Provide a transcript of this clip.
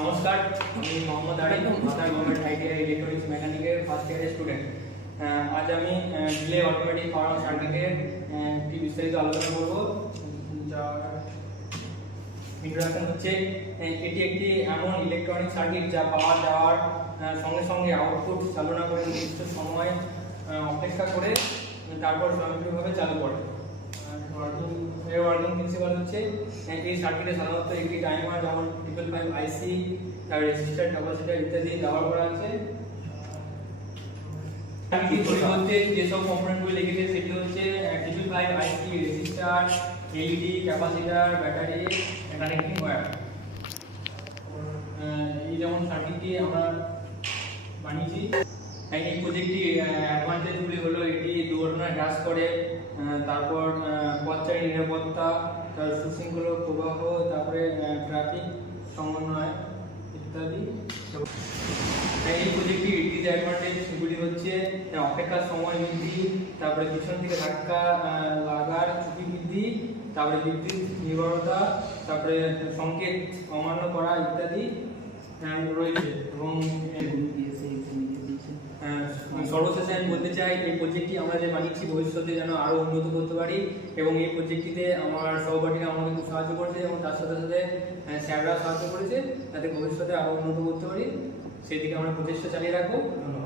নমস্কার, আমি মোহাম্মদ আরিফ, মাদার গভর্নমেন্ট আইটিআই ইলেকট্রনিক্স মেকানিকের ফার্স্ট ইয়ারের স্টুডেন্ট। আজ আমি ডিলে অটোমেটিক পাওয়ার সার্কিটের একটি বিস্তারিত আলোচনা করব। যার ইন্ট্রোডাকশন হচ্ছে, এটি একটি এমন ইলেকট্রনিক সার্কিট যা পাওয়ার দেওয়ার সঙ্গে সঙ্গে আউটপুট চালনা করে নির্দিষ্ট সময় অপেক্ষা করে তারপর স্বয়ংক্রিয়ভাবে চালু করে। এর ওয়ার্কিং প্রিন্সিপাল হচ্ছে, এই সার্কিটে সাধারণত একটি টাইমার যেমন 555 আইসি, তার রেজিস্টার, ক্যাপাসিটর ইত্যাদি ব্যবহার করা আছে। সার্কিট পরিবর্তে যেসব কম্পোনেন্টগুলো লেগেছে সেটি হচ্ছে 555 IC, resistor, LED, capacitor, battery, connecting wire. এই যেমন সার্কিটটি আমরা বানিয়েছি। এই প্রজেক্টটি অ্যাডভান্টেজগুলি হলো এটি দুর্ঘটনা হ্রাস করে, তারপর পথচারী নিরাপত্তা, তার সুশৃঙ্খল প্রবাহ, তারপরে ট্রাফিক সমন্বয় ইত্যাদি। এই প্রজেক্টটির ডিসঅ্যাডভান্টেজগুলি হচ্ছে অপেক্ষার সময় বৃদ্ধি, তারপরে পিছন থেকে ধাক্কা লাগার ঝুঁকি বৃদ্ধি, তারপরে বিদ্যুৎ নির্ভরতা, তারপরে সংকেত অমান্য করা ইত্যাদি রয়েছে। এবং সর্বশেষে আমি বলতে চাই, এই প্রজেক্টটি আমরা যে বানিয়েছি ভবিষ্যতে যেন আরও উন্নত করতে পারি, এবং এই প্রজেক্টটিতে আমার সহপাঠীরা আমাকে খুব সাহায্য করেছে এবং তার সাথে সাথে স্যাররা সাহায্য করেছে, যাতে ভবিষ্যতে আরও উন্নত করতে পারি। সেই দিকে আমরা প্রচেষ্টা চালিয়ে রাখবো। ধন্যবাদ।